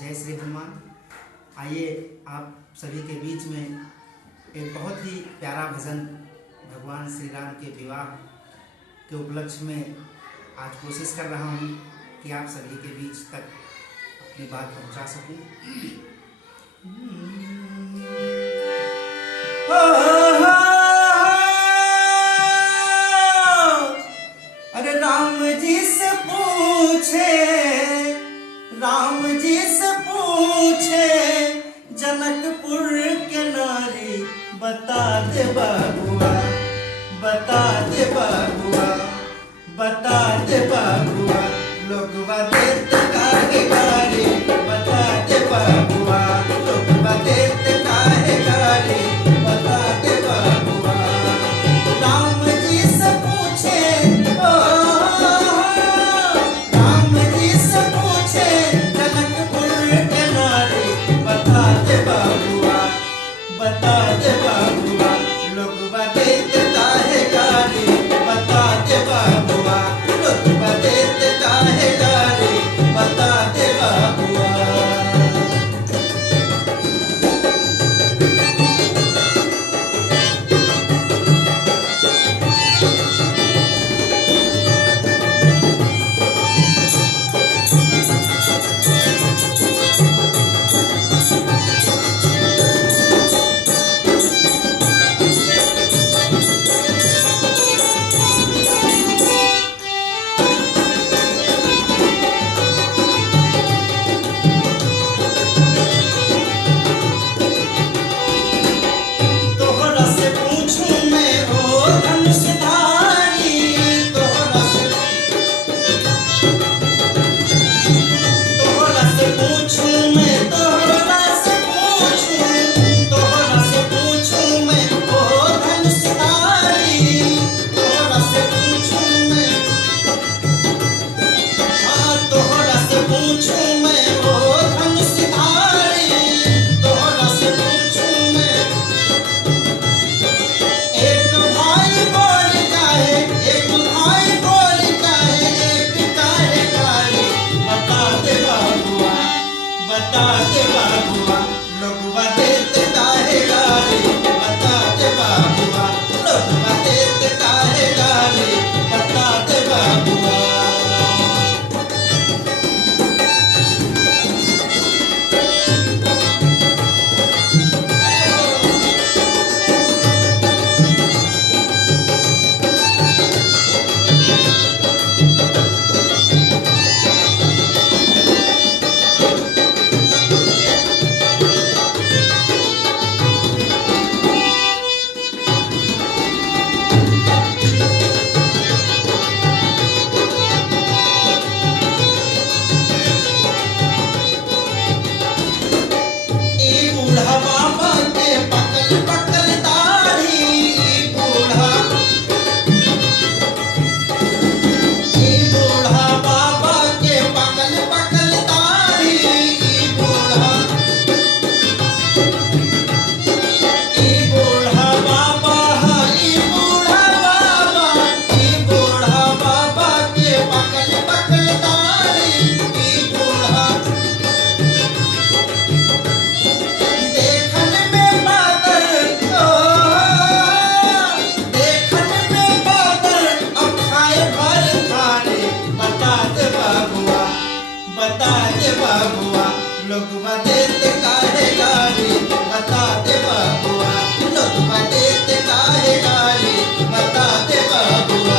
जय श्री हनुमान। आइए आप सभी के बीच में एक बहुत ही प्यारा भजन भगवान श्री राम के विवाह के उपलक्ष्य में आज कोशिश कर रहा हूँ कि आप सभी के बीच तक अपनी बात पहुँचा सकूँ। अरे राम जी से पूछे जनकपुर के नारी, बता दे बाबुआ, बता दे बाबुआ, बता दे बाबुआ, लोगवा देत काहे गारी, बता दे बाबुआ, लोगवा देत काहे गारी, बता दे बाबुआ। राम जी से पूछे राम जी से पूछे जनकपुर के नारी, बता दे बाबुआ, बता दे बाबुआ, लोगवा देत काहे गारी, बता दे बाबुआ, लोगवा देत काहे गारी, बता दे बाबुआ। बता दे बाबुआ, लोगवा देत काहे गारी, बता दे बाबुआ, लोगवा देत काहे गारी, बता दे बाबुआ। बता दे बाबुआ, लोगवा देत काहे गारी, बता दे बाबुआ, लोगवा देत काहे गारी, बता दे बाबुआ।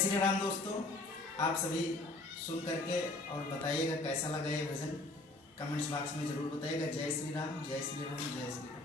श्री राम दोस्तों, आप सभी सुन करके और बताइएगा कैसा लगा ये भजन, कमेंट्स बॉक्स में ज़रूर बताइएगा। जय श्री राम, जय श्री राम, जय श्री राम।